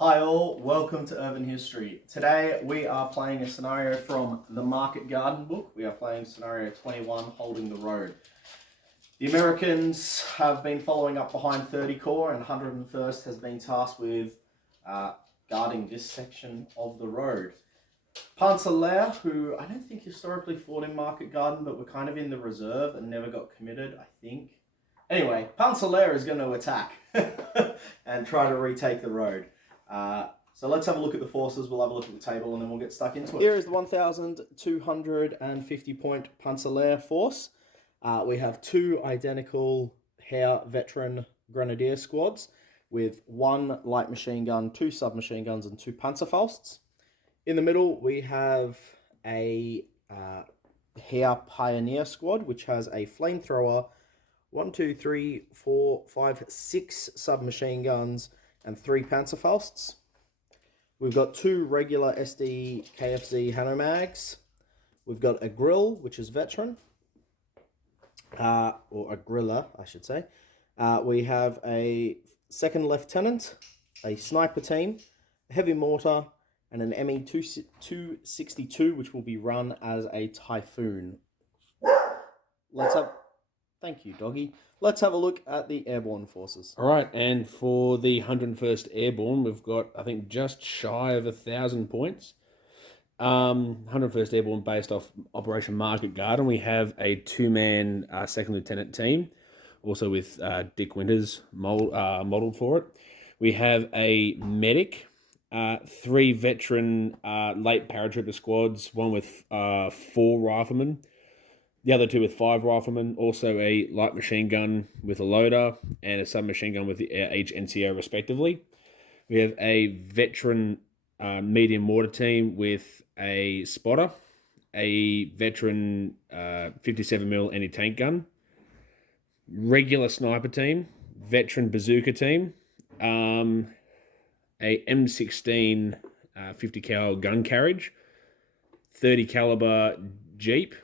Hi all, welcome to Urban History. Today we are playing a scenario from the Market Garden book. We are playing scenario 21, Holding the Road. The Americans have been following up behind 30 Corps and 101st has been tasked with guarding this section of the road. Panzer Lehr, who I don't think historically fought in Market Garden, but were kind of in the reserve and never got committed, I think. Anyway, Panzer Lehr is going to attack and try to retake the road. So let's have a look at the forces, we'll have a look at the table, and then we'll get stuck into it. Here is the 1,250 point Panzer Lehr force. We have two identical Heer veteran grenadier squads with one light machine gun, two submachine guns, and two Panzerfausts. In the middle, we have a Heer Pioneer squad, which has a flamethrower, 6 submachine guns, and 3 Panzerfausts. We've got 2 regular SD KFZ Hanomags. We've got a grill, which is veteran, or a griller, I should say. We have a second lieutenant, a sniper team, a heavy mortar, and an ME-262, which will be run as a Typhoon. Thank you, doggy. Let's have a look at the airborne forces. All right, and for the 101st Airborne, we've got, I think, just shy of 1,000 points. 101st Airborne based off Operation Market Garden. We have a 2-man second lieutenant team, also with Dick Winters modelled for it. We have a medic, 3 veteran late paratrooper squads, one with 4 riflemen, the other 2 with 5 riflemen, also a light machine gun with a loader and a submachine gun with each NCO respectively. We have a veteran medium mortar team with a spotter, a veteran 57mm anti-tank gun, regular sniper team, veteran bazooka team, a M16 50 cal gun carriage, 30 caliber Jeep,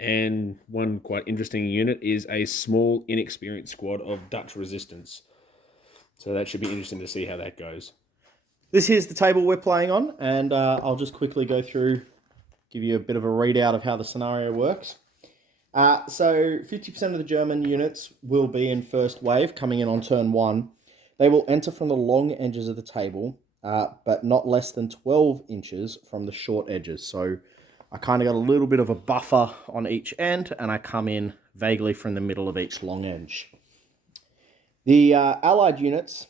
and one quite interesting unit is a small, inexperienced squad of Dutch resistance. So that should be interesting to see how that goes. This is the table we're playing on, and I'll just quickly go through, give you a bit of a readout of how the scenario works. So 50% of the German units will be in first wave, coming in on turn 1. They will enter from the long edges of the table, but not less than 12 inches from the short edges. So I kind of got a little bit of a buffer on each end, and I come in vaguely from the middle of each long edge. The Allied units,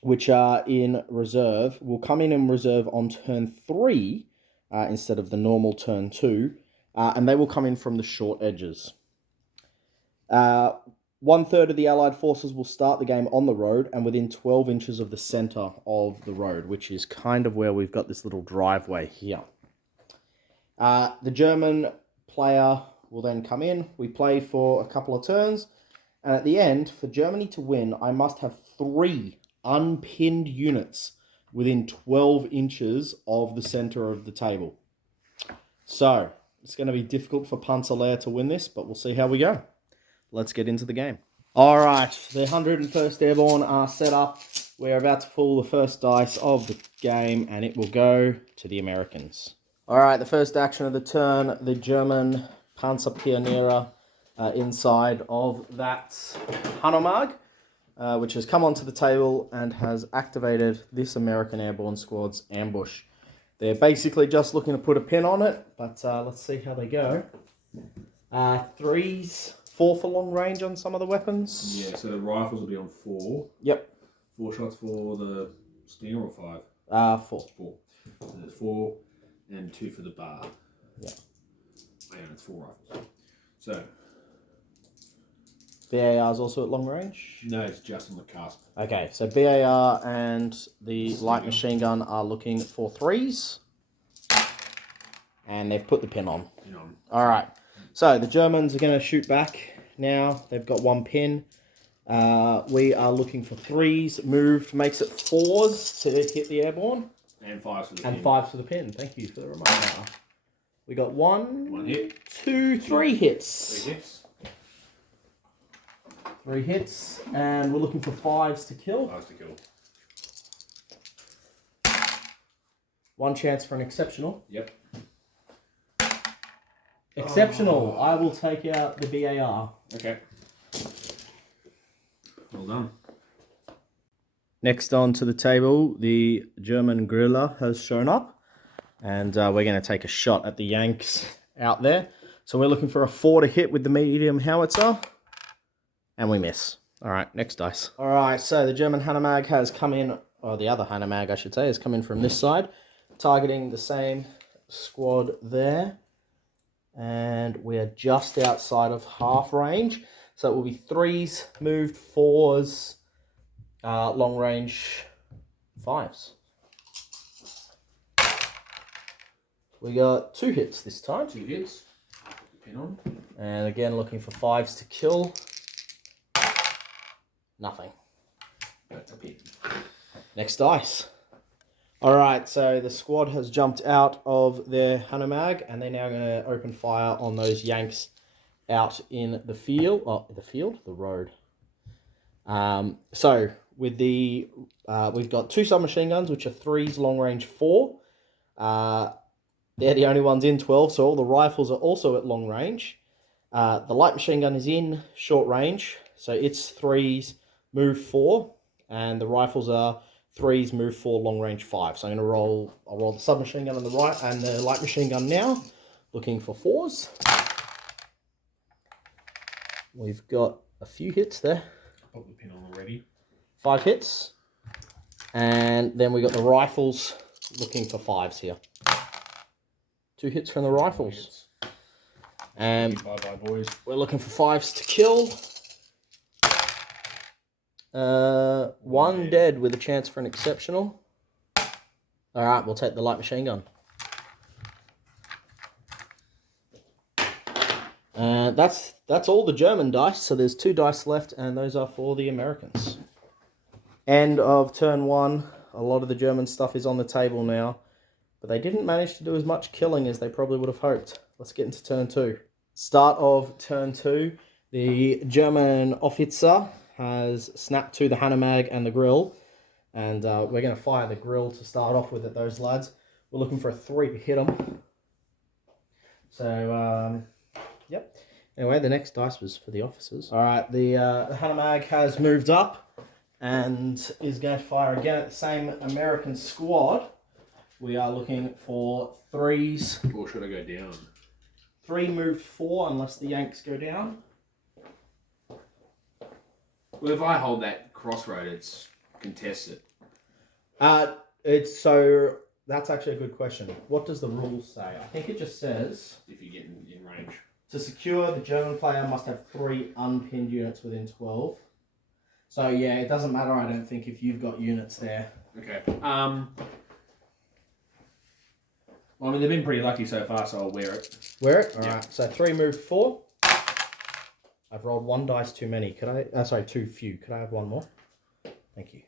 which are in reserve, will come in reserve on turn 3 instead of the normal turn 2, and they will come in from the short edges. 1/3 of the Allied forces will start the game on the road and within 12 inches of the center of the road, which is kind of where we've got this little driveway here. The German player will then come in. We play for a couple of turns. And at the end, for Germany to win, I must have 3 unpinned units within 12 inches of the center of the table. So, it's going to be difficult for Panzer Lehr to win this, but we'll see how we go. Let's get into the game. All right, the 101st Airborne are set up. We're about to pull the first dice of the game, and it will go to the Americans. All right, the first action of the turn, the German Panzer Pioniere inside of that Hanomag, which has come onto the table and has activated this American Airborne squad's ambush. They're basically just looking to put a pin on it, but let's see how they go. 3s, 4 for long range on some of the weapons. Yeah, so the rifles will be on 4. Yep. 4 shots for the Stinger or 5? 4. 4. So there's 4 and 2 for the bar. Yeah. And it's 4 rifles. So BAR is also at long range? No, it's just on the cusp. Okay, so BAR and the light machine gun are looking for 3s. And they've put the pin on. All right. So the Germans are going to shoot back now. They've got 1 pin. We are looking for 3s. Moved makes it 4s to hit the airborne. And 5s for the pin. And 5s for the pin. Thank you for the reminder. We got 1 hit. 2, 3 hits. 3 hits. 3 hits. And we're looking for 5s to kill. 5s to kill. One chance for an exceptional. Yep. Exceptional. I will take out the BAR. Okay. Well done. Next on to the table, the German Griller has shown up. And we're going to take a shot at the Yanks out there. So we're looking for a 4 to hit with the medium howitzer. And we miss. All right, next dice. All right, so the German Hanomag has come in, or the other Hanomag, I should say, has come in from this side, targeting the same squad there. And we're just outside of half range. So it will be 3s, moved 4s, long range 5s. We got 2 hits this time. 2 hits. Pin on. And again, looking for 5s to kill. Nothing. That's a pin. Next dice. Alright, so the squad has jumped out of their Hanomag and they're now going to open fire on those Yanks out in the field. Oh, the road. So with the we've got 2 submachine guns, which are 3s, long range 4. They're the only ones in 12, so all the rifles are also at long range. The light machine gun is in short range, so it's 3s, move 4, and the rifles are 3s, move 4, long range 5. So I'll roll the submachine gun on the right and the light machine gun now, looking for 4s. We've got a few hits there. Pop the pin on already. 5 hits. And then we got the rifles looking for 5s here. 2 hits from the rifles. And Bye-bye, boys. we're looking for 5s to kill. 1 dead with a chance for an exceptional. Alright, we'll take the light machine gun. That's all the German dice, so there's 2 dice left, and those are for the Americans. End of turn 1. A lot of the German stuff is on the table now, but they didn't manage to do as much killing as they probably would have hoped. Let's get into turn 2. Start of turn 2, the German Officer has snapped to the Hanomag and the grill, and we're going to fire the grill to start off with at those lads. We're looking for a 3 to hit them. So, yep. Anyway, the next dice was for the officers. All right, the Hanomag has moved up and is going to fire again at the same American squad. We are looking for 3s. Or should I go down? 3 moved 4 unless the Yanks go down. Well, if I hold that crossroad, it's contested. So that's actually a good question. What does the rules say? I think it just says If you get in range. to secure, the German player must have 3 unpinned units within 12. So yeah, it doesn't matter, I don't think, if you've got units there. Okay. Well, I mean, they've been pretty lucky so far, so I'll wear it. Wear it? All Yeah. right. So 3 moved 4. I've rolled 1 dice too many. Could I? Sorry, too few. Could I have 1 more? Thank you.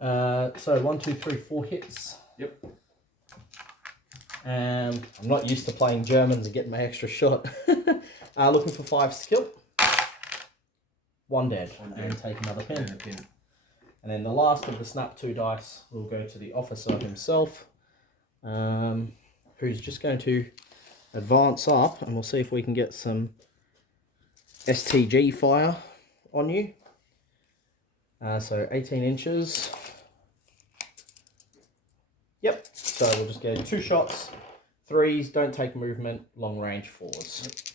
So 1, 2, 3, 4 hits. Yep. And I'm not used to playing Germans and getting my extra shot. Looking for 5 skill. 1 dead. And take another pin. And then the last of the snap 2 dice will go to the officer himself, who's just going to advance up, and we'll see if we can get some STG fire on you. So 18 inches. Yep, so we'll just go 2 shots, 3s, don't take movement, long range 4s.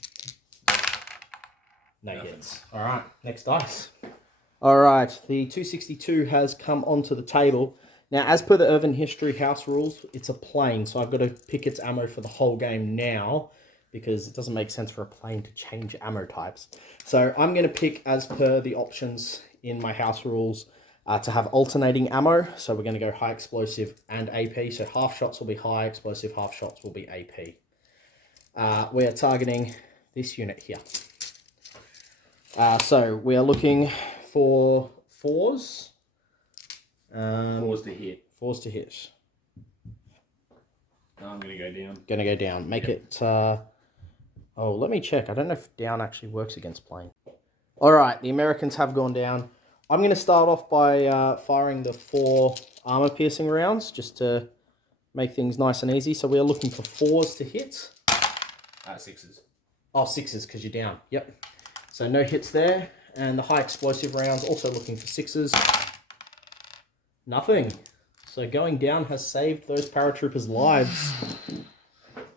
No hits. Alright, next dice. Alright, the 262 has come onto the table. Now, as per the Erwin History House rules, it's a plane, so I've got to pick its ammo for the whole game now, because it doesn't make sense for a plane to change ammo types. So I'm going to pick, as per the options in my house rules, to have alternating ammo. So we're going to go high explosive and AP. So half shots will be high explosive, half shots will be AP. We are targeting this unit here. So we are looking for 4s. 4s to hit. 4s to hit. I'm going to go down. Going to go down. Make it... oh, let me check. I don't know if down actually works against plane. Alright, the Americans have gone down. I'm going to start off by firing the 4 armor-piercing rounds, just to make things nice and easy. So we are looking for 4s to hit. 6s. Oh, 6s, because you're down. Yep. So no hits there. And the high explosive rounds, also looking for 6s. Nothing. So going down has saved those paratroopers' lives.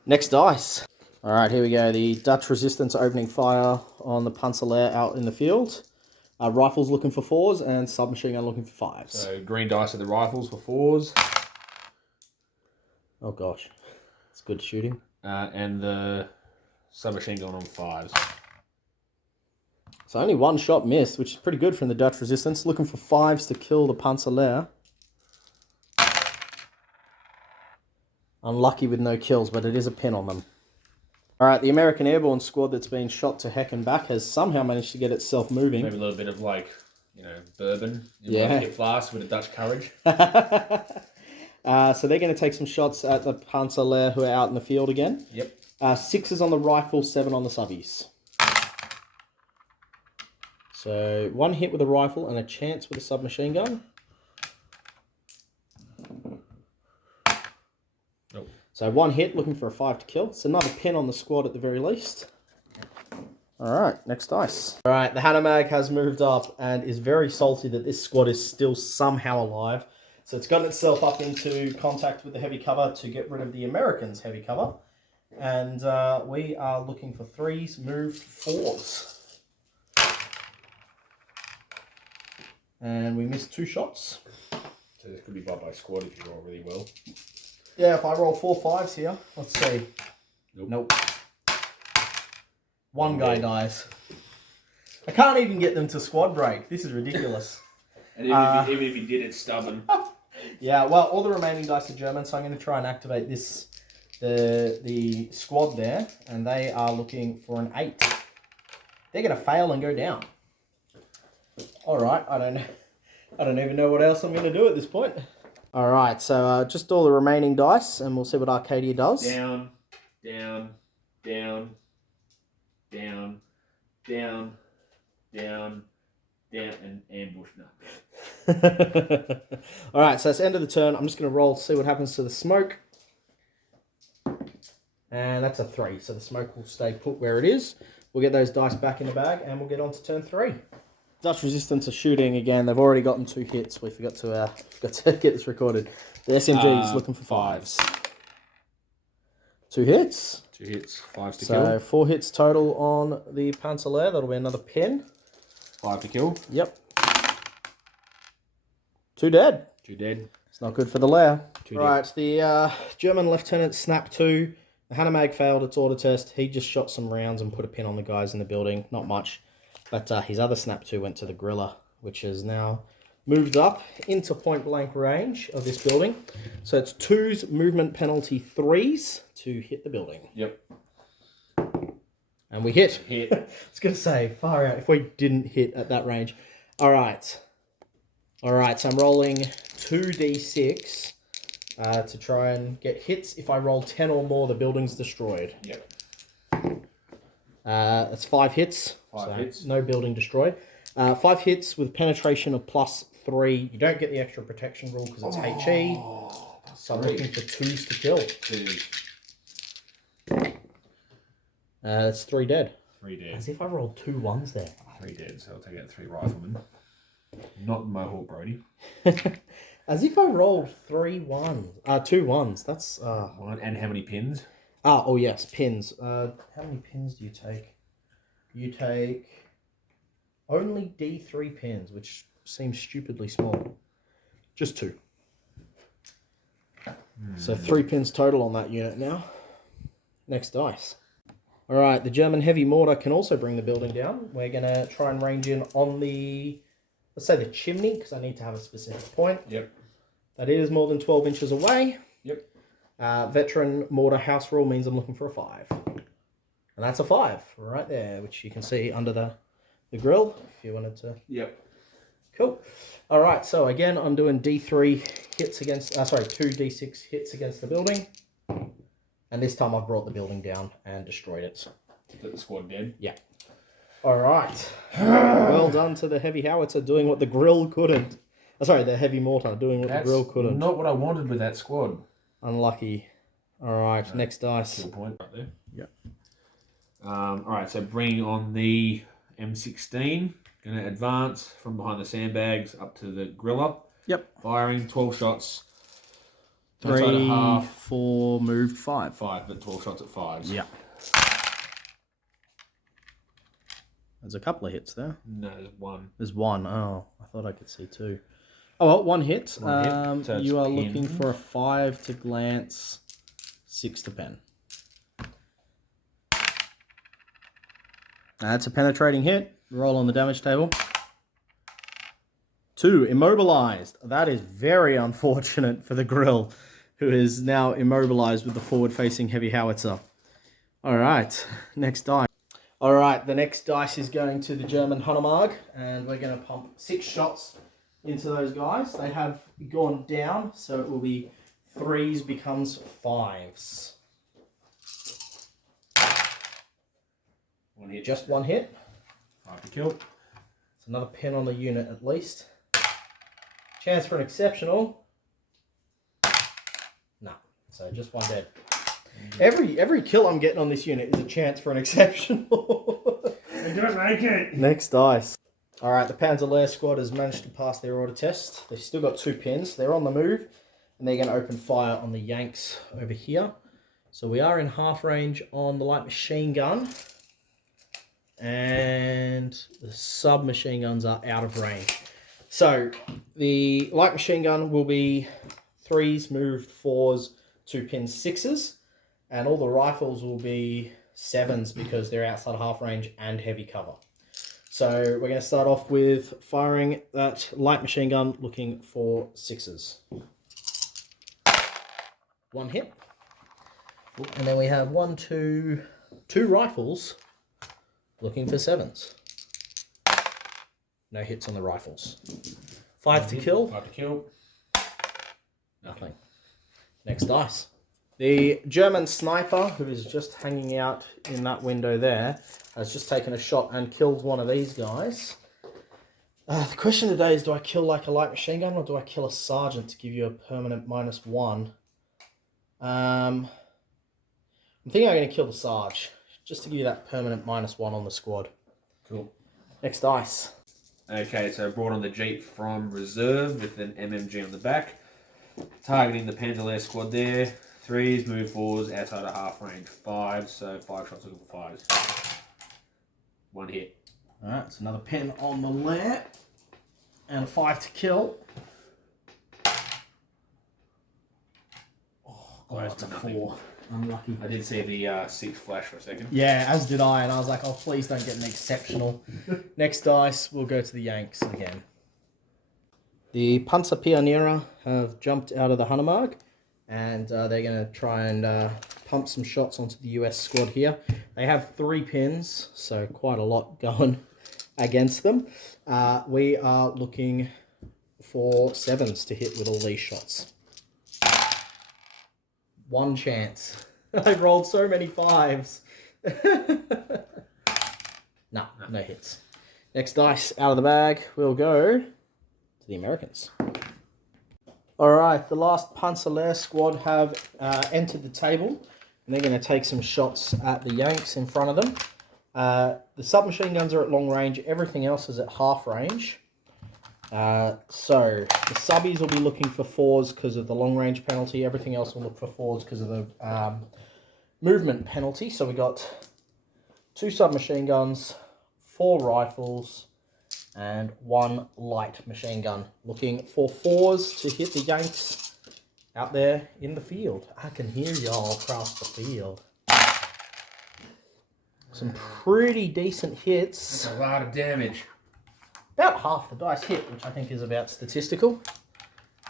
Next dice. All right, here we go. The Dutch resistance opening fire on the Panzer Lehr out in the field. Rifles looking for 4s and submachine gun looking for 5s. So green dice at the rifles for 4s. Oh gosh, it's good shooting. And the submachine gun on 5s. So only 1 shot missed, which is pretty good from the Dutch resistance. Looking for 5s to kill the Panzer Lehr. Unlucky with no kills, but it is a pin on them. All right, the American Airborne squad that's been shot to heck and back has somehow managed to get itself moving. Maybe a little bit of bourbon in Yeah. your flask with a Dutch courage. So they're going to take some shots at the Panzer Lehr who are out in the field again. Yep. 6s on the rifle, 7 on the subbies. So 1 hit with a rifle and a chance with a submachine gun. Nope. So 1 hit, looking for a 5 to kill. It's another pin on the squad at the very least. All right, next dice. All right, the Hanomag has moved up and is very salty that this squad is still somehow alive. So it's gotten itself up into contact with the heavy cover to get rid of the Americans' heavy cover. And we are looking for 3s, moved 4s. And we missed 2 shots. So this could be by squad if you roll really well. Yeah, if I roll 4 5s here, let's see. Nope. 1 guy dies. I can't even get them to squad break. This is ridiculous. And even if you did, it's stubborn. Yeah, well, all the remaining dice are German, so I'm going to try and activate the squad there, and they are looking for an 8. They're going to fail and go down. All right, I don't even know what else I'm going to do at this point. All right, so just all the remaining dice, and we'll see what Arcadia does. Down, down, down, down, down, down, down, and ambush. No. All right, so it's the end of the turn. I'm just going to roll to see what happens to the smoke. And that's a 3, so the smoke will stay put where it is. We'll get those dice back in the bag, and we'll get on to turn 3. Dutch resistance are shooting again. They've already gotten 2 hits. We forgot to get this recorded. The SMG is looking for 5s. 2 hits. 2 hits, 5s to So kill. 4 hits total on the Panzer Lehr. That'll be another pin. 5 to kill. Yep. 2 dead. 2 dead. It's not good for the Lehr. 2 dead. Right, the German Lieutenant Snap 2. The Hanomag failed its order test. He just shot some rounds and put a pin on the guys in the building. Not much. But his other Snap 2 went to the Griller, which has now moved up into point-blank range of this building. So it's 2s, movement penalty 3s to hit the building. Yep. And we hit. Hit. I was going to say, far out if we didn't hit at that range. All right. All right, so I'm rolling 2d6 to try and get hits. If I roll 10 or more, the building's destroyed. Yep. That's 5 hits. 5 hits. No building destroyed. 5 hits with penetration of +3. You don't get the extra protection rule because it's HE. So I'm looking for 2s to kill. 2. It's 3 dead. 3 dead. As if I rolled 2 1s there. 3 dead, so I'll take out 3 riflemen. Not Mohawk Brody. As if I rolled 2 1s. That's... One. And how many pins? Oh yes, pins. How many pins do you take? You take only D3 pins, which seems stupidly small. Just 2. So 3 pins total on that unit now. Next dice. All right, the German heavy mortar can also bring the building down. We're going to try and range in on the, let's say the chimney, because I need to have a specific point. Yep. That is more than 12 inches away. Yep. Veteran mortar house rule means I'm looking for a 5. And that's a 5 right there, which you can see under the grill if you wanted to. Yep. Cool. All right, so again, I'm doing D3 hits against, 2 D6 hits against the building. And this time I've brought the building down and destroyed it. Is the squad dead? Yeah. All right. Well done to the heavy howitzer doing what the grill couldn't. Oh, sorry, the heavy mortar doing what That's the grill couldn't. not what I wanted with that squad. Unlucky. All right, No, next dice. Kill point right there. Yep. All right, so bringing on the M16. Going to advance from behind the sandbags up to the griller. Yep. Firing 12 shots. Outside 3, of half. 4, moved 5. 5, but 12 shots at 5s. Yeah. There's a couple of hits there. No, there's 1. There's 1. Oh, I thought I could see 2. Oh, well, 1 hit. One hit. So you are it's looking pinned. for a 5 to glance, 6 to pen. That's a penetrating hit. Roll on the damage table. 2, immobilized. That is very unfortunate for the grill, who is now immobilized with the forward-facing heavy howitzer. All right, next dice. All right, the next dice is going to the German Hunnemark, and we're going to pump 6 shots into those guys. They have gone down, so it will be 3s becomes 5s. 1 hit. Just 1 hit. 5 to kill. It's another pin on the unit at least. Chance for an exceptional. No, so just 1 dead. Every kill I'm getting on this unit is a chance for an exceptional. They don't make it. Next dice. All right, the Panzer Lehr squad has managed to pass their order test. They've still got 2 pins. They're on the move, and they're going to open fire on the Yanks over here. So we are in half range on the light machine gun, and the submachine guns are out of range. So the light machine gun will be 3s moved, 4s, 2 pins, 6s, and all the rifles will be 7s because they're outside of half range and heavy cover. So we're going to start off with firing that light machine gun, looking for 6s. 1 hit. And then we have 2 rifles looking for 7s. No hits on the rifles. 5 to kill. 5 to kill. Nothing. Next dice. The German sniper, who is just hanging out in that window there, has just taken a shot and killed one of these guys. The question today is, do I kill like a light machine gun or do I kill a sergeant to give you a permanent -1? I'm thinking I'm going to kill the Sarge, just to give you that permanent -1 on the squad. Cool. Next dice. Okay, so brought on the Jeep from reserve with an MMG on the back. Targeting the Panzer Lehr squad there. 3s, move 4s, outside of half range. 5s, so 5 shots looking for 5s. 1 hit. Alright, it's another pin on the Lehr. And a 5 to kill. Oh, it's a 4. Unlucky. I did see the 6 flash for a second. Yeah, as did I, and I was like, oh, please don't get an exceptional. Next dice, we'll go to the Yanks again. The Panzer Pioniere have jumped out of the Hunnemark, and they're going to try and pump some shots onto the US squad here. They have 3 pins, so quite a lot going against them. We are looking for 7s to hit with all these shots. 1 chance. I rolled so many 5s. No hits. Next dice out of the bag. We'll go to the Americans. Alright, the last Panzer Lehr squad have entered the table. And they're going to take some shots at the Yanks in front of them. The submachine guns are at long range. Everything else is at half range. So the subbies will be looking for 4s because of the long range penalty. Everything else will look for 4s because of the movement penalty. So we got 2 submachine guns, 4 rifles, and 1 light machine gun. Looking for 4s to hit the Yanks out there in the field. I can hear y'all across the field. Some pretty decent hits. That's a lot of damage. About half the dice hit, which I think is about statistical.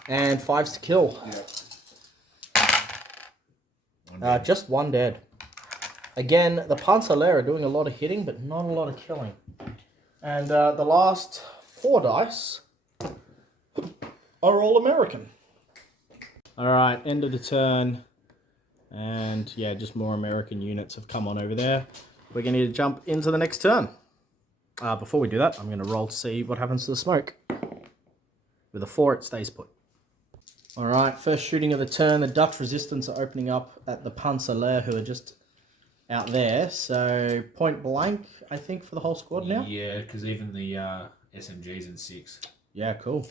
And 5s to kill. Yeah. Just 1 dead. Again, the Panzer Lehr are doing a lot of hitting, but not a lot of killing. And the last 4 dice are all American. Alright, end of the turn. And yeah, just more American units have come on over there. We're going to need to jump into the next turn. Before we do that, I'm going to roll to see what happens to the smoke. With a 4, it stays put. All right, first shooting of the turn. The Dutch resistance are opening up at the Panzer Lehr, who are just out there. So point blank, I think, for the whole squad now. Yeah, because even the SMG's in 6. Yeah, cool.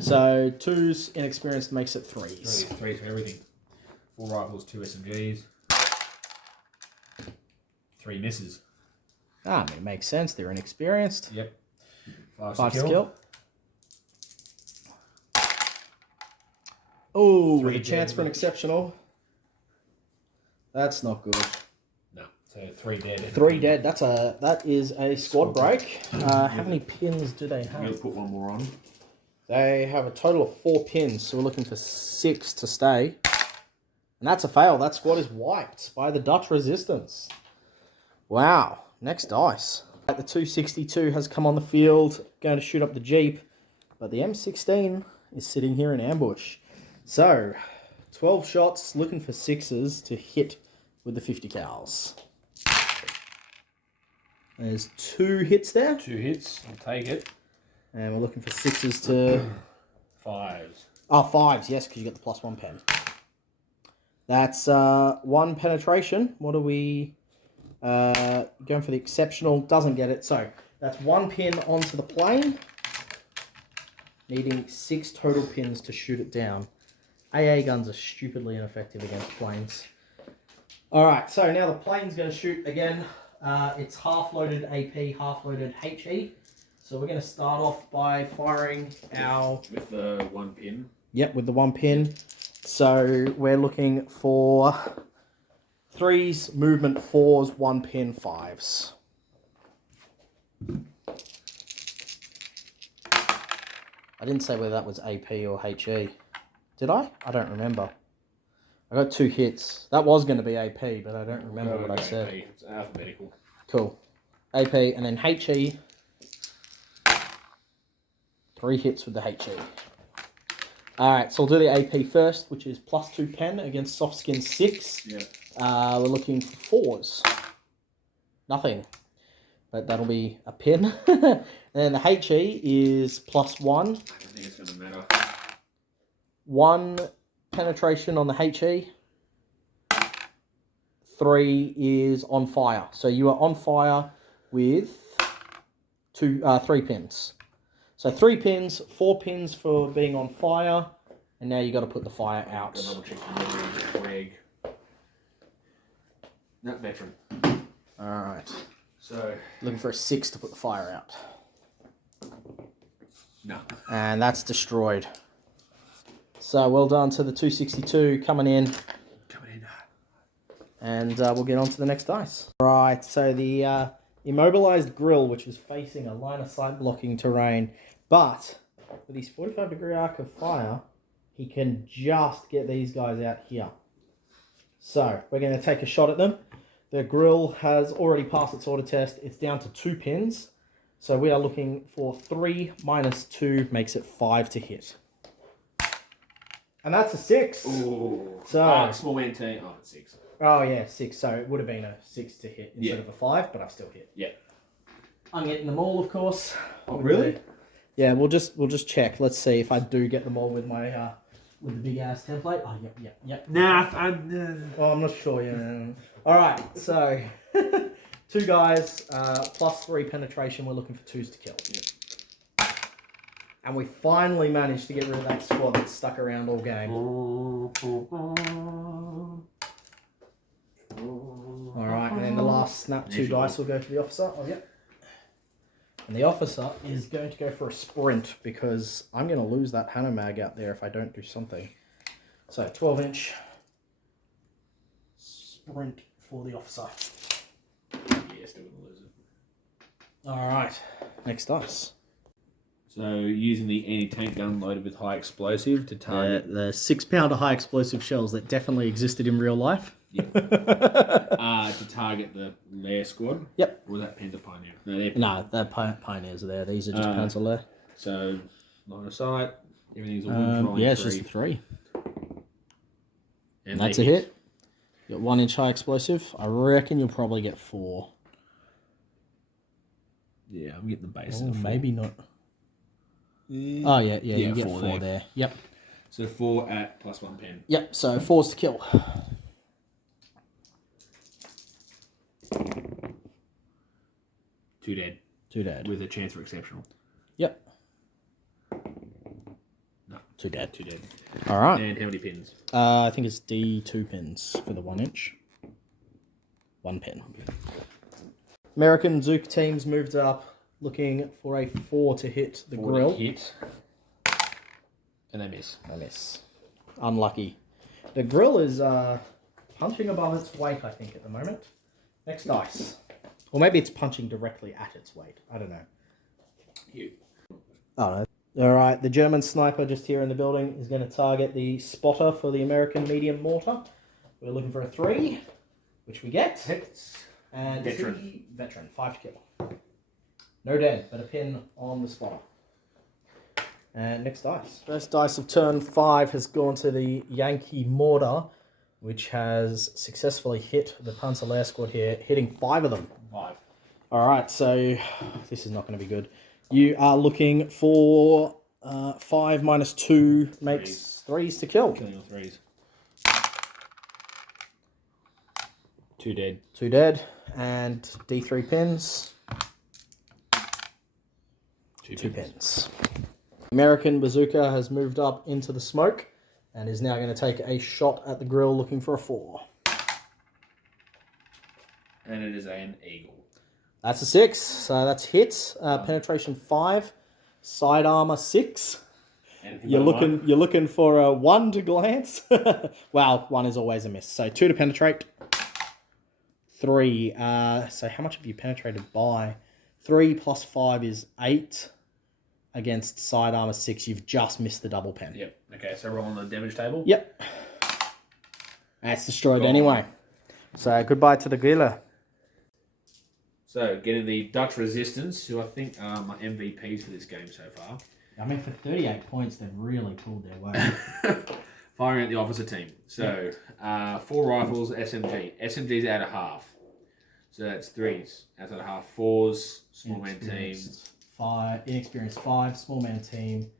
So 2s inexperienced makes it 3s. 3 for everything. 4 rifles, 2 SMGs. 3 misses. I mean, it makes sense. They're inexperienced. Yep. 5 skill. Oh, with a chance for an exceptional. That's not good. No. So 3 dead. 3 dead. That is a squad break. How many pins do they I'm have? going to put one more on. They have a total of 4 pins, so we're looking for 6 to stay. And that's a fail. That squad is wiped by the Dutch resistance. Wow. Next dice. The 262 has come on the field, going to shoot up the Jeep, but the M16 is sitting here in ambush. So, 12 shots, looking for 6s to hit with the 50 cals. There's 2 hits there. 2 hits. I'll take it. And we're looking for 6s to... 5s. Oh, 5s, yes, because you get the +1 pen. That's 1 penetration. What are we... going for the exceptional, doesn't get it. So, that's 1 pin onto the plane. Needing 6 total pins to shoot it down. AA guns are stupidly ineffective against planes. Alright, so now the plane's going to shoot again. It's half-loaded AP, half-loaded HE. So we're going to start off by firing our... With the 1 pin. Yep, with the 1 pin. So we're looking for 3s, movement 4s, 1 pin 5s. I didn't say whether that was AP or HE. Did I? I don't remember. I got 2 hits. That was going to be AP, but I don't remember what I said. AP. It's alphabetical. Cool. AP, and then HE. 3 hits with the HE. Alright, so we'll do the AP first, which is +2 pen against soft skin 6. Yeah. We're looking for 4s. Nothing. But that'll be a pin. And then the HE is +1. I don't think it's going to matter. 1 penetration on the HE. 3 is on fire. So you are on fire with 3 pins. So 3 pins, 4 pins for being on fire, and now you got to put the fire out. Double check the memory. Not veteran. All right. So looking for a 6 to put the fire out. No. And that's destroyed. So well done to the 262 coming in. And we'll get on to the next dice. Right, so the immobilized grill, which is facing a line of sight blocking terrain, but with his 45-degree arc of fire, he can just get these guys out here. So we're going to take a shot at them. The grill has already passed its order test. It's down to 2 pins. So we are looking for 3 minus 2 makes it 5 to hit. And that's a 6. Ooh. So small man team. Oh, it's 6. Oh yeah, 6. So it would have been a 6 to hit instead of a 5, but I've still hit. Yeah. I'm getting them all, of course. Oh really? Yeah, we'll just check. Let's see if I do get them all with my with the big ass template. Oh yep. Nah, Oh, I'm not sure. Yeah. All right, so 2 guys +3 penetration. We're looking for 2s to kill. Yep. And we finally managed to get rid of that squad that stuck around all game. Alright, and then the last snap 2 dice will go to the officer. Oh, yep. And the officer is going to go for a sprint because I'm going to lose that Hanomag out there if I don't do something. So, 12-inch sprint for the officer. Yeah, still gonna lose it. Alright, next dice. So, using the anti-tank gun loaded with high explosive to target... The 6-pounder high explosive shells that definitely existed in real life. Yeah. To target the Lehr squad. Yep. Or was that Panzer Pioneer? No, the Pioneers are there. These are just Panzer Lehr. So, line of sight, everything's all yeah, it's just a 3. And that's a hit. You got 1-inch high explosive. I reckon you'll probably get 4. Yeah, I'm getting the base. Oh, maybe not. Oh, yeah, you get 4 4 there. Yep. So 4 at +1 pen. Yep, so 4's to kill. 2 dead. 2 dead. With a chance for exceptional. Yep. No. 2 dead. 2 dead. All right. And how many pins? I think it's D2 pins for the 1 inch. 1 pin. American Zook teams moved up, looking for a 4 to hit the grill. Hit. And they miss. They miss. Unlucky. The grill is punching above its weight, I think, at the moment. Next dice. Or maybe it's punching directly at its weight. I don't know. You. Oh, no. All right, the German sniper just here in the building is going to target the spotter for the American medium mortar. We're looking for a 3, which we get. Hits. And Veteran. Veteran, 5 to kill. No dead, but a pin on the spotter. And next dice. First dice of turn 5 has gone to the Yankee mortar, which has successfully hit the Panzer Lehr squad here, hitting 5 of them. 5. All right, so this is not going to be good. You are looking for 5 minus 2 makes 3s to kill. Killing all 3s. 2 dead. 2 dead, and D3 pins. 2 pins. American bazooka has moved up into the smoke and is now going to take a shot at the grill looking for a 4. And it is an eagle. That's a 6, so that's hit. Penetration 5, side armor 6. You're looking for a 1 to glance. Well, 1 is always a miss. So 2 to penetrate. 3. So how much have you penetrated by? 3 plus 5 is 8. Against side armor 6, you've just missed the double pen. Yep. Okay, so roll on the damage table. Yep. That's destroyed anyway. So goodbye to the Gila. So getting the Dutch Resistance, who I think are my MVPs for this game so far. I mean, for 38 points, they've really pulled their weight. Firing at the officer team. So 4 rifles, SMG. SMG's out of half. So that's 3s out of half. 4s, small man team. 5, inexperienced 5, small man team.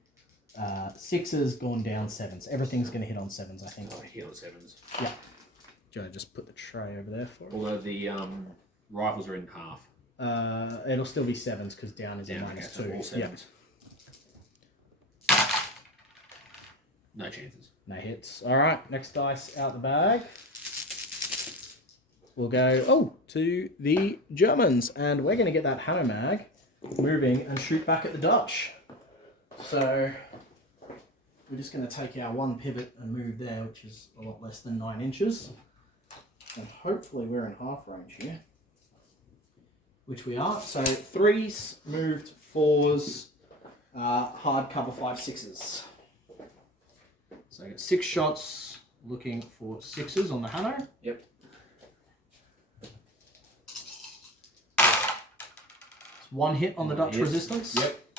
6s gone down 7s. Everything's going to hit on 7s, I think. Oh, hit on 7s. Yeah. Do I just put the tray over there for it? Although the rifles are in half. It'll still be 7s because down is a minus 2. So all 7s. Yeah. No chances. No hits. All right, next dice out the bag. We'll go to the Germans, and we're going to get that hammer mag moving and shoot back at the Dutch. So we're just going to take our 1 pivot and move there, which is a lot less than 9 inches. And hopefully we're in half range here, which we are. So 3s moved, 4s, hard cover 5 6s. So 6 shots looking for 6s on the Hanno. Yep. It's 1 hit on the Dutch Resistance. Yep.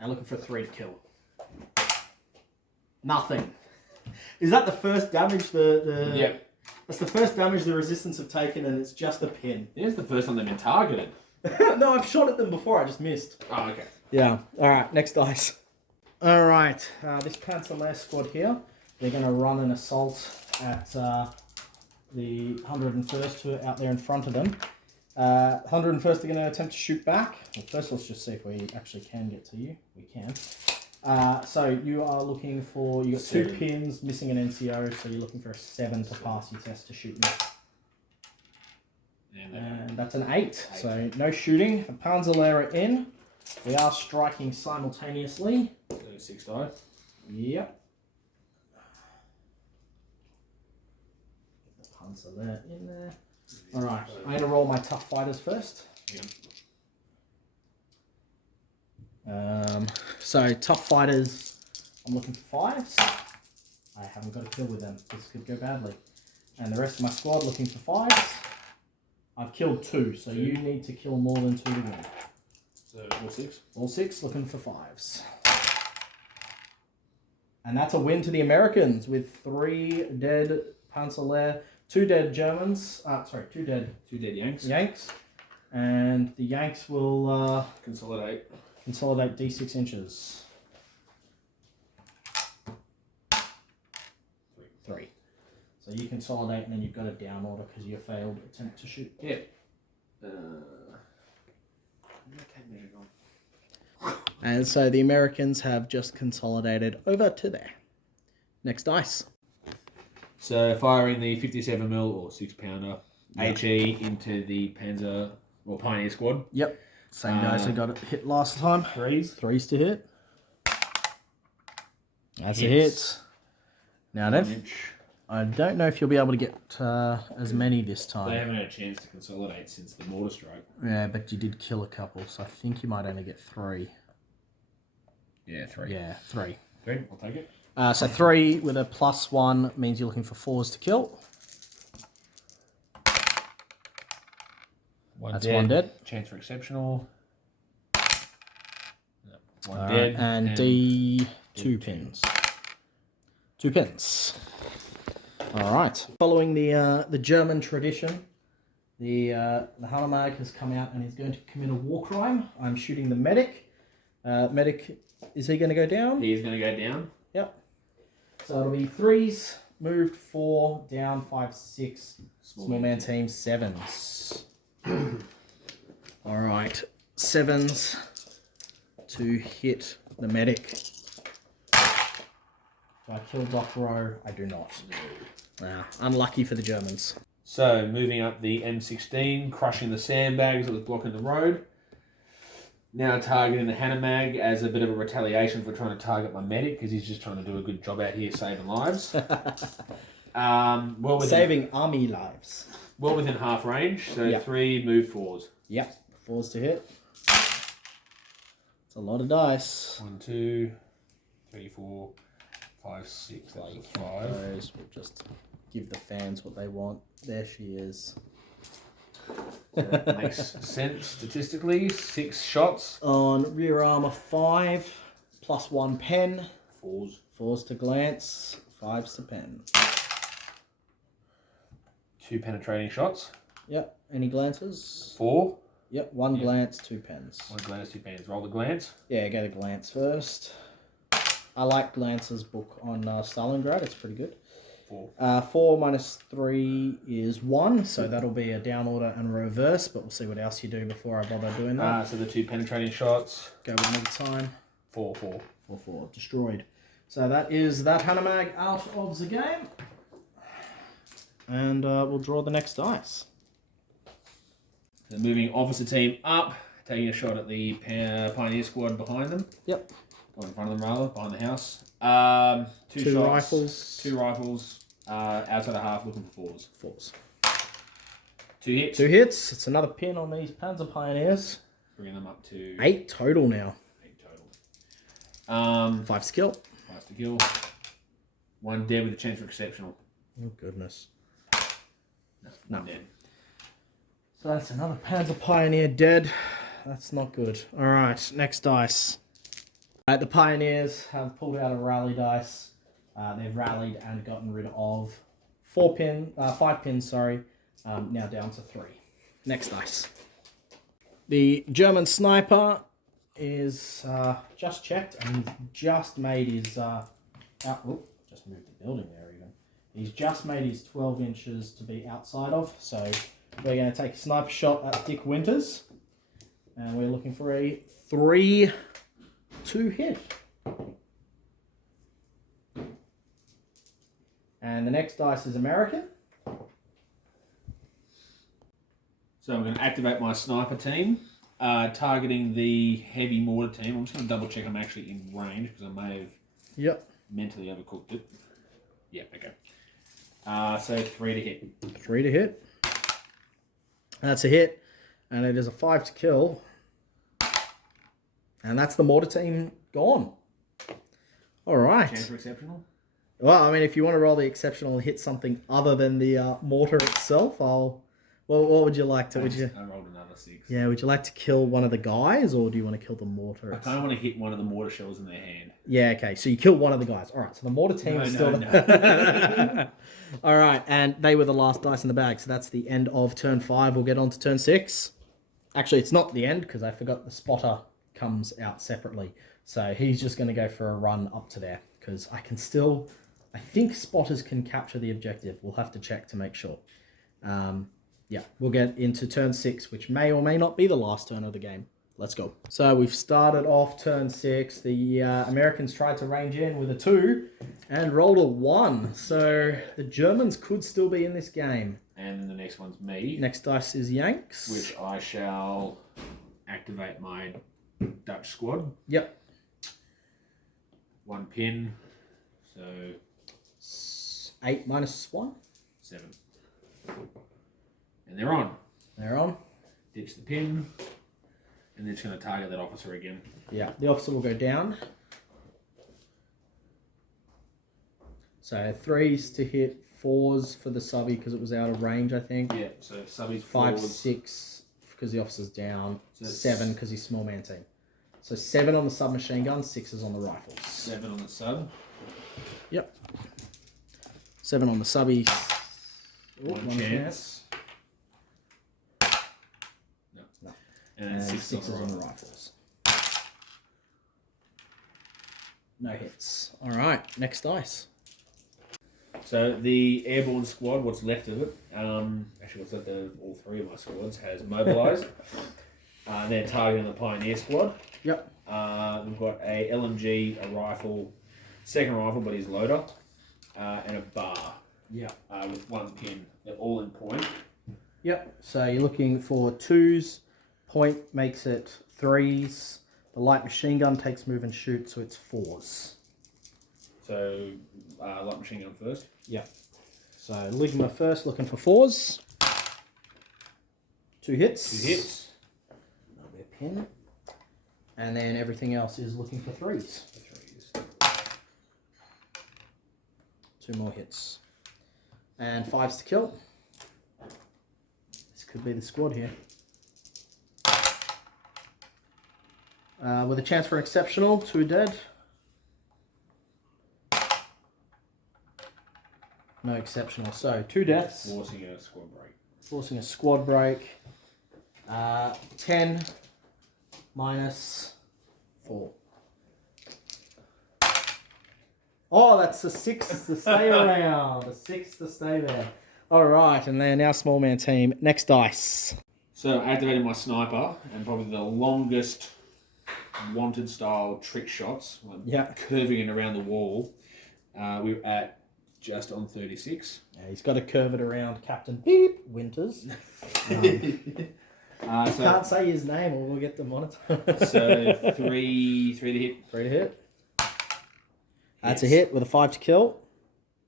And looking for 3 to kill. Nothing. Is that the first damage Yep. That's the first damage the Resistance have taken, and it's just a pin. Yeah, it's the first time they've been targeted. No, I've shot at them before, I just missed. Oh, okay. Yeah. Alright, next dice. Alright, this Panzer Lehr squad here, they're going to run an assault at the 101st who are out there in front of them. 101st are going to attempt to shoot back. Well, first, let's just see if we actually can get to you. We can. So you are looking for, you got 2 pins, missing an NCO, so you're looking for a 7 to pass your test to shoot me. And that's an 8, so no shooting. The Panzer Lehr are in. We are striking simultaneously. So 6 die. Yep. Get the Panzer Lehr in there. Alright, I'm going to roll my tough fighters first. Yeah. So tough fighters, I'm looking for 5s. I haven't got a kill with them. This could go badly. And the rest of my squad looking for 5s. I've killed 2, so you need to kill more than 2 to win. So all 6? All 6 looking for 5s. And that's a win to the Americans with 3 dead Panzer Lehr, 2 dead Germans. 2 dead. 2 dead Yanks. Yanks. And the Yanks will Consolidate. consolidate D6 inches. So you consolidate and then you've got a down order because you failed attempt to shoot. Yeah. And so the Americans have just consolidated over to there. Next dice. So firing the 57mm or 6-pounder HE into the Panzer or Pioneer squad. Yep. Same guys who got it hit last time. Threes to hit. That's a hit. Now then, I don't know if you'll be able to get as many this time. They haven't had a chance to consolidate since the mortar strike. Yeah, but you did kill a couple, so I think you might only get 3. Yeah, 3. Yeah, 3. 3, I'll take it. So 3 with a +1 means you're looking for 4s to kill. That's dead. 1 dead. Chance for exceptional. No, 1 All dead. right, and D 2 pins. 2 pins. All right. Following the German tradition, the Hanomag has come out and is going to commit a war crime. I'm shooting the medic. Medic, is he going to go down? He is going to go down. Yep. So it'll be 3s, moved 4, down 5, 6. Small man team 7s. All right, 7s to hit the medic. Do I kill Doc Rowe? I do not. Nah, unlucky for the Germans. So moving up the M16, crushing the sandbags that was blocking the road. Now targeting the Hanomag as a bit of a retaliation for trying to target my medic because he's just trying to do a good job out here saving lives. Saving army lives. Well within half range, so Yep. 3 move 4s. Yep, 4s to hit. It's a lot of dice. 1, 2, 3, 4, 5, 6. That was a 5. Those will just give the fans what they want. There she is. That makes sense statistically. 6 shots. On rear armor 5, +1 pen. 4s. 4s to glance, 5s to pen. 2 penetrating shots. Yep. Any glances? 4. Yep. 1 glance, 2 pens. 1 glance, 2 pens. Roll the glance. Yeah, go to glance first. I like Glance's book on Stalingrad. It's pretty good. 4. 4 minus 3 is 1, so that'll be a down order and a reverse, but we'll see what else you do before I bother doing that. So the 2 penetrating shots. Go one at a time. 4, 4. 4, 4. Destroyed. So that is that Hanomag out of the game. And we'll draw the next dice. So moving officer team up, taking a shot at the Pioneer squad behind them. Yep. Or in front of them rather, behind the house. 2 2 shots, rifles. 2 rifles. Outside of half, looking for 4s. 4s. 2 hits. 2 hits. It's another pin on these Panzer Pioneers. Bringing them up to 8 total now. 8 total. 5 skill. 5 to kill. 1 dead with a chance for exceptional. Oh, goodness. No. 1 dead. So that's another Panzer Pioneer dead. That's not good. All right, next dice. The Pioneers have pulled out a rally dice. They've rallied and gotten rid of 5 pins, now down to 3. Next dice. The German sniper is just checked and he's just made his... just moved the building there even. He's just made his 12 inches to be outside of, so we're going to take a sniper shot at Dick Winters. And we're looking for a 3 to hit. And the next dice is American. So I'm going to activate my sniper team, targeting the heavy mortar team. I'm just going to double check I'm actually in range because I may have mentally overcooked it. Yeah, okay. So 3 to hit. 3 to hit. That's a hit. And it is a 5 to kill. And that's the mortar team gone. All right. Chance for exceptional? Well, I mean, if you want to roll the exceptional and hit something other than the mortar itself, what would you like to? I rolled another 6. Yeah, would you like to kill one of the guys, or do you want to kill the mortar? I kind of want to hit one of the mortar shells in their hand. Yeah, okay. So you kill one of the guys. All right. So the mortar team is still. No. All right, and they were the last dice in the bag. So that's the end of turn 5. We'll get on to turn 6. Actually, it's not the end because I forgot the spotter comes out separately. So he's just going to go for a run up to there because I can still I think spotters can capture the objective. We'll have to check to make sure. Yeah, we'll get into turn 6, which may or may not be the last turn of the game. Let's go. So we've started off turn 6. The Americans tried to range in with a 2 and rolled a 1. So the Germans could still be in this game. And then the next one's me. Next dice is Yanks. Which I shall activate my Dutch squad. Yep. 1 pin. So 8 minus 1. 7. And they're on. They're on. Ditch the pin. And then it's going to target that officer again. Yeah, the officer will go down. So 3s to hit, 4s for the subby because it was out of range, I think. Yeah, so subby's 5, forwards. 6 because the officer's down. So 7 because he's small man team. So 7 on the submachine gun, 6s on the rifles. 7 on the sub. Yep. 7 on the subby. One chance. No. And then 6 on the rifles. No hits. All right, next dice. So the airborne squad, what's left of it, actually what's left of all 3 of my squads, has mobilised. They're targeting the pioneer squad. Yep. We've got a LMG, a rifle, second rifle, but he's loader, and a bar. Yeah. With 1 pin. They're all in point. Yep. So you're looking for 2s. Point makes it 3s. The light machine gun takes move and shoot, so it's 4s. So light machine gun first. Yeah. So Ligma first, looking for 4s. 2 hits. 2 hits. That'll be a pin. And then everything else is looking for 3s. 2 more hits. And 5s to kill. This could be the squad here. With a chance for an exceptional, 2 dead. No exceptional, so 2 deaths. Forcing a squad break. Forcing a squad break. 10 minus 4. Oh, that's a 6 to stay around. A 6 to stay there. All right, and then our small man team. Next dice. So activating my sniper and probably the longest wanted style trick shots. Yeah. Curving it around the wall. We're at just on 36. Yeah, he's got to curve it around Captain Beep Winters. Can't say his name or we'll get demonetized. So 3 to hit. 3 to hit. That's a hit with a 5 to kill.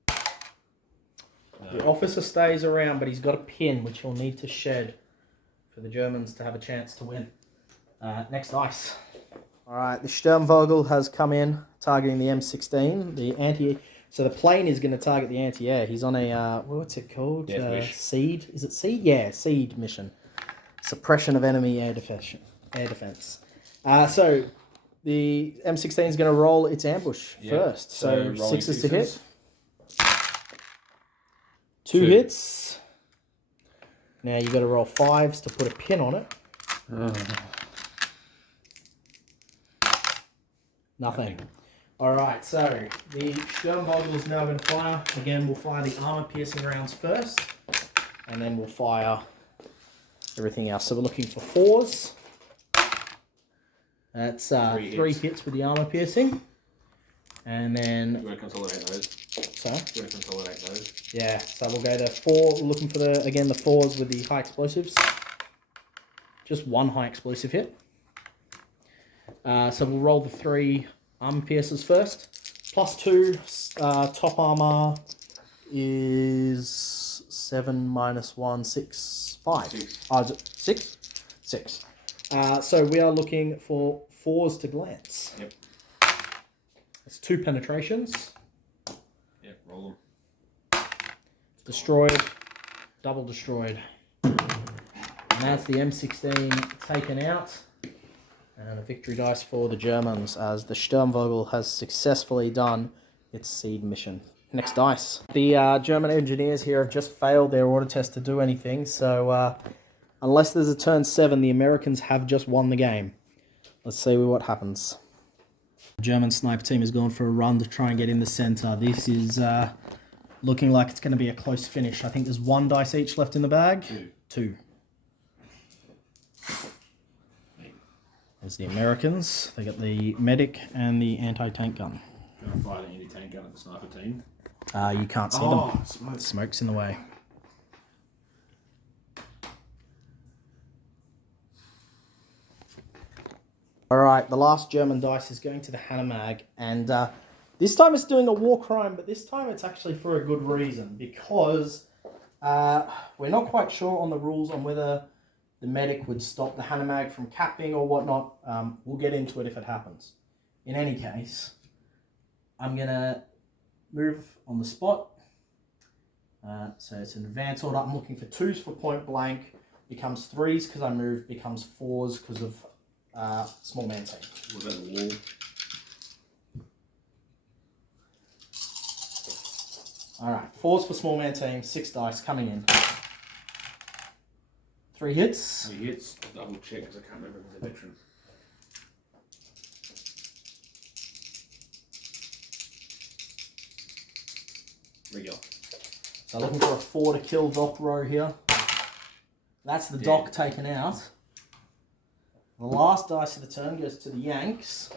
No. The officer stays around, but he's got a pin, which he'll need to shed for the Germans to have a chance to win. Next dice. All right, the Sturmvogel has come in, targeting the M16. The anti. So the plane is going to target the anti-air. He's on a what's it called? Seed. Is it seed? Yeah, seed mission. Suppression of enemy air defense. So the M16 is going to roll its ambush first. So 6s to hit. 2 hits. Now you got to roll 5s to put a pin on it. Nothing. All right, so the Sturmvogel is now going to fire. Again, we'll fire the armor-piercing rounds first, and then we'll fire everything else. So we're looking for 4s. That's 3 hits with the armor-piercing. And then... You want to consolidate those? Sorry? You want to consolidate those? Yeah, so we'll go to 4. We're looking for, the 4s with the high explosives. Just 1 high explosive hit. So we'll roll the 3 armor piercers first. Plus 2, top armor is 7 minus 1, 6, 5. 6. Is it 6? 6. So we are looking for 4s to glance. Yep. That's 2 penetrations. Yep, roll them. Destroyed. Double destroyed. And that's the M16 taken out. And a victory dice for the Germans as the Sturmvogel has successfully done its seed mission. Next dice. The German engineers here have just failed their order test to do anything, so unless there's a turn 7, the Americans have just won the game. Let's see what happens. The German sniper team has gone for a run to try and get in the center. This is looking like it's going to be a close finish. I think there's 1 dice each left in the bag. Two. There's the Americans. They got the medic and the anti-tank gun. Going to fire the anti-tank gun at the sniper team. You can't see them. Smoke's in the way. Alright, the last German dice is going to the Hanomag, and this time it's doing a war crime, but this time it's actually for a good reason, because we're not quite sure on the rules on whether the medic would stop the Hanomag from capping or whatnot. We'll get into it if it happens. In any case, I'm going to move on the spot. So it's an advance order. I'm looking for 2s for point blank, becomes 3s because I moved, becomes 4s because of small man team. What about the wall? Alright, 4s for small man team, 6 dice coming in. 3 hits. 3 hits. I'll double check because I can't remember if it's a veteran. Regular. So looking for a 4 to kill Doc Row here. That's the Doc taken out. The last dice of the turn goes to the Yanks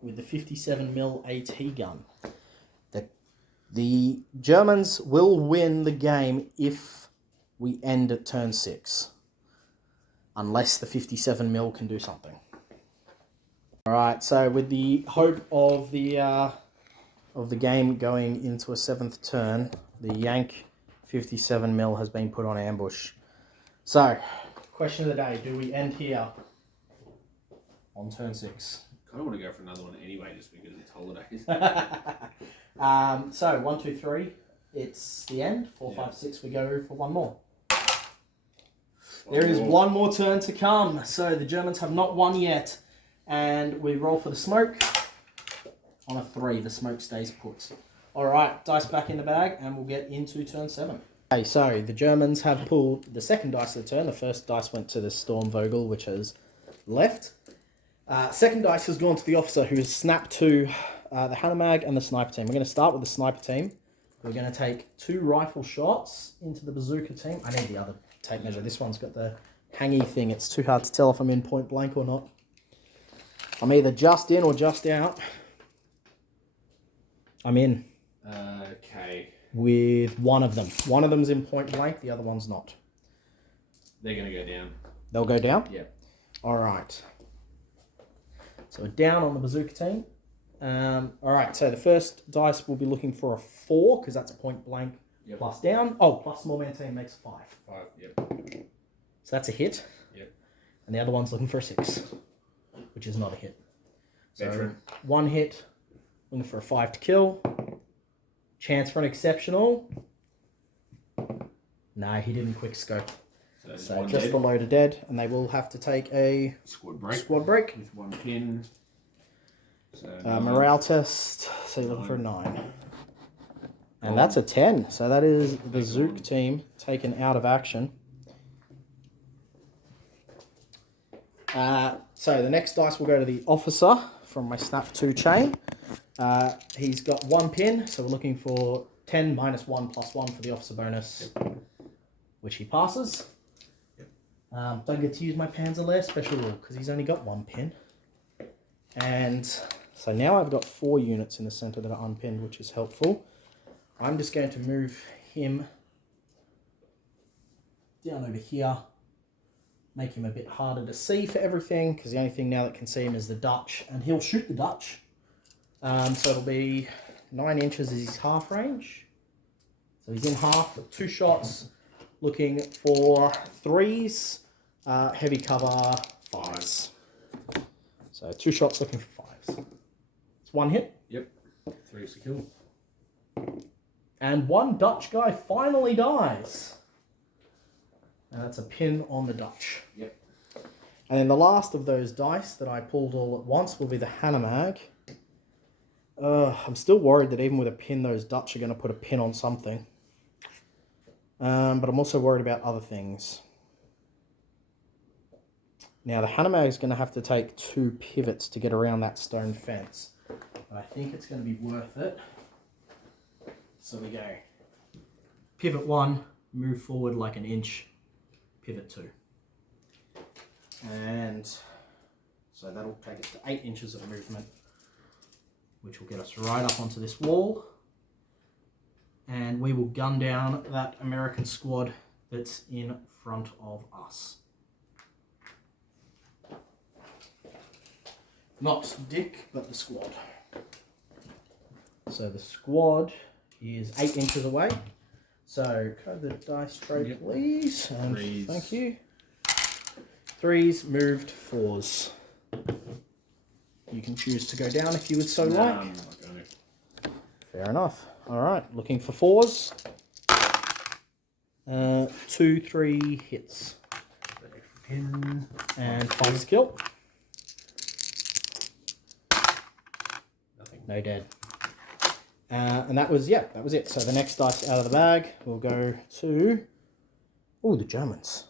with the 57mm AT gun. The Germans will win the game if we end at turn 6. Unless the 57mm can do something. Alright, so with the hope of the game going into a 7th turn, the Yank 57mm has been put on ambush. So, question of the day, do we end here on turn 6? I kind of want to go for another one anyway, just because it's holidays. So 1, 2, 3, it's the end. 4, 5, 6, we go for one more. There is one more turn to come. So the Germans have not won yet, and we roll for the smoke. On a 3, the smoke stays put. All right, dice back in the bag, and we'll get into turn 7. Okay, so the Germans have pulled the second dice of the turn. The first dice went to the Sturmvogel, which has left. Second dice has gone to the officer, who has snapped to the Hanomag and the sniper team. We're going to start with the sniper team. We're going to take 2 rifle shots into the bazooka team. I need the other tape measure. This one's got the hangy thing. It's too hard to tell if I'm in point blank or not. I'm either just in or just out. I'm in. Okay. With one of them. One of them's in point blank, the other one's not. They're going to go down. They'll go down? Yep. All right. So we're down on the bazooka team. All right, so the first dice will be looking for a 4, because that's point blank plus down. Oh, plus small man team makes 5. 5, yep. So that's a hit. Yep. And the other one's looking for a 6, which is not a hit. So Veteran. 1 hit, looking for a 5 to kill. Chance for an exceptional. No, he didn't quick scope. So just dead. the load of dead, and they will have to take a Squad break. Squad break. With 1 pin. So Morale test, so you're looking for a 9. And that's a 10, so that is the Zook team taken out of action. So the next dice will go to the officer from my Snap 2 chain. He's got 1 pin, so we're looking for 10 minus 1 plus 1 for the officer bonus, which he passes. Don't get to use my Panzer Lehr special rule because he's only got 1 pin. And so now I've got 4 units in the center that are unpinned, which is helpful. I'm just going to move him down over here, make him a bit harder to see for everything, because the only thing now that can see him is the Dutch, and he'll shoot the Dutch. So it'll be 9 inches is his half range. So he's in half with 2 shots, looking for 3s, heavy cover 5s. So 2 shots looking for 5s. It's 1 hit. Yep. 3's to kill. And 1 Dutch guy finally dies. And that's a pin on the Dutch. Yep. And then the last of those dice that I pulled all at once will be the Hanomag. I'm still worried that even with a pin, those Dutch are going to put a pin on something. But I'm also worried about other things. Now the Hanomag is going to have to take 2 pivots to get around that stone fence. But I think it's going to be worth it. So we go pivot 1, move forward like an inch, pivot 2. And so that'll take us to 8 inches of movement, which will get us right up onto this wall. And we will gun down that American squad that's in front of us. Not Dick, but the squad. So the squad is 8 inches away. So code the dice tray, please. And Threes. Thank you. 3s moved 4s. You can choose to go down if you would so like. I'm not going to. Fair enough. All right, looking for 4s. 2, 3 hits. Pin. And 5 skill. Nothing. No dead. And that was it. So the next dice out of the bag will go to... Oh, the Germans.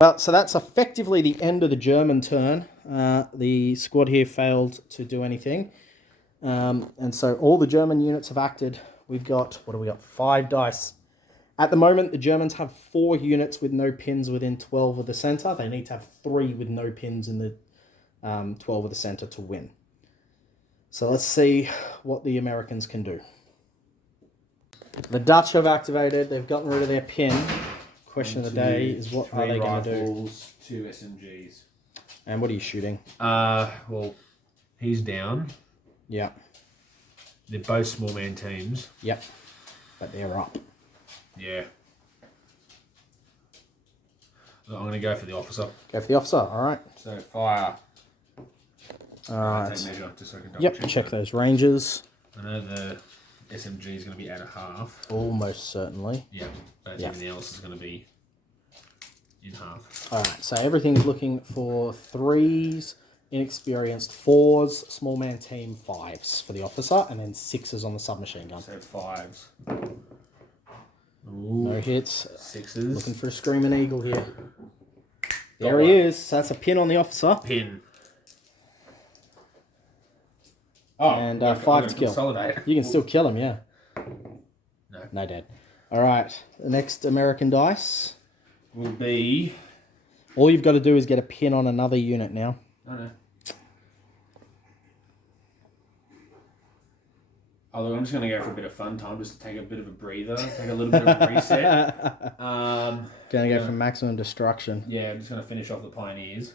Well, so that's effectively the end of the German turn. The squad here failed to do anything. And so all the German units have acted. We've got, 5 dice. At the moment, the Germans have 4 units with no pins within 12 of the center. They need to have 3 with no pins in the 12 of the center to win. So let's see what the Americans can do. The Dutch have activated. They've gotten rid of their pin. Question of the day is what are they going to do? 2 SMGs. And what are you shooting? Well, he's down. Yeah. They're both small man teams. Yep. But they're up. Yeah. I'm going to go for the officer. Go for the officer. All right. So fire. All right. Take measure just so I can double Yep. Check those ranges. I know the SMG is going to be at a half. Almost certainly. Yeah. But everything else is going to be in half. All right. So everything's looking for 3s, inexperienced 4s, small man team 5s for the officer, and then 6s on the submachine gun. So 5s. No hits. 6s. Looking for a screaming eagle here. There he is. So that's a pin on the officer. Pin. Oh, And I'm 5 gonna to kill. consolidate. You can still kill him, yeah. No. No dead. All right. The next American dice. Will be... All you've got to do is get a pin on another unit now. I know. Oh, look, I'm just going to go for a bit of fun time, just to take a bit of a breather, take a little bit of a reset. Going to go for maximum destruction. Yeah, I'm just going to finish off the Pioneers.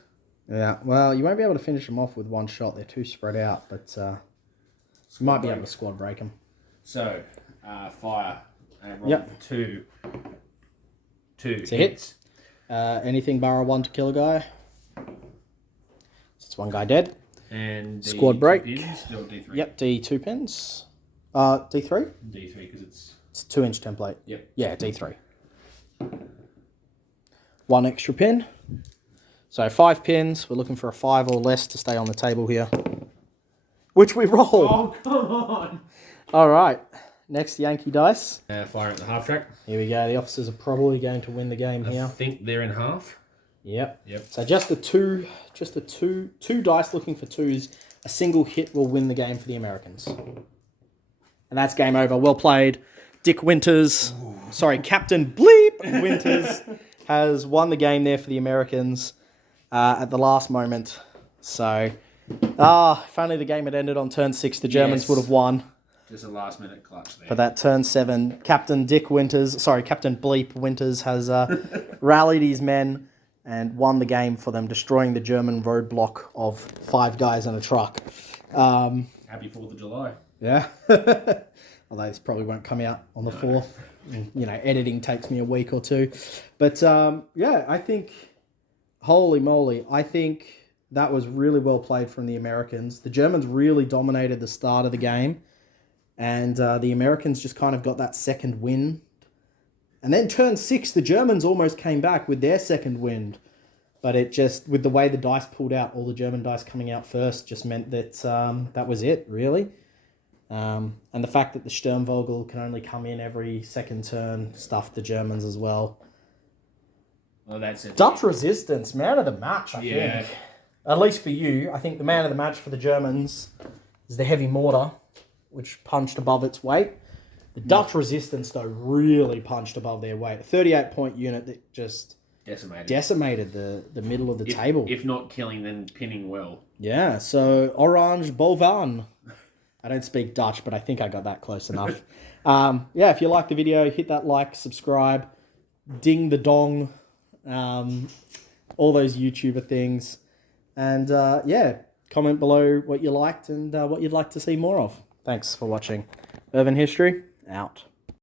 Yeah, well, you won't be able to finish them off with one shot. They're too spread out, but you might be able to squad break them. So, fire. And roll Yep. for 2. 2 It's a hit. Anything bar a 1 to kill a guy. It's one guy dead. And the Squad break. Pins, still D3. Yep, D2 pins. D3? D3 because it's... It's 2-inch template. Yep. Yeah, D3. 1 extra pin. So 5 pins. We're looking for a 5 or less to stay on the table here. Which we roll. Oh, come on! All right. Next Yankee dice. Fire at the half track. Here we go. The officers are probably going to win the game I here. think they're in half. Yep. Yep. So just the two dice looking for 2s. A single hit will win the game for the Americans. And that's game over. Well played. Dick Winters, Captain Bleep Winters has won the game there for the Americans at the last moment. So, if only the game had ended on turn 6, the Germans would have won. Just a last minute clutch there. For that turn 7, Captain Bleep Winters has rallied his men and won the game for them, destroying the German roadblock of 5 guys in a truck. Happy 4th of July. Yeah. Although this probably won't come out on the 4th. You know, editing takes me a week or 2. But, I think, holy moly, I think that was really well played from the Americans. The Germans really dominated the start of the game. And the Americans just kind of got that second wind. And then turn 6, the Germans almost came back with their second wind. But it just, with the way the dice pulled out, all the German dice coming out first, just meant that that was it, really. And the fact that the Sturmvogel can only come in every second turn stuffed the Germans as well. Well, that's it. Dutch resistance, man of the match, I Yeah. think. At least for you. I think the man of the match for the Germans is the heavy mortar, which punched above its weight. The Dutch resistance, though, really punched above their weight. A 38-point unit that just decimated the middle of the table. If not killing, then pinning well. Yeah, so Orange Bolvan. I don't speak Dutch, but I think I got that close enough. Yeah, if you like the video, hit that like, subscribe, ding the dong, all those YouTuber things. And yeah, comment below what you liked and what you'd like to see more of. Thanks for watching. Urban History, out.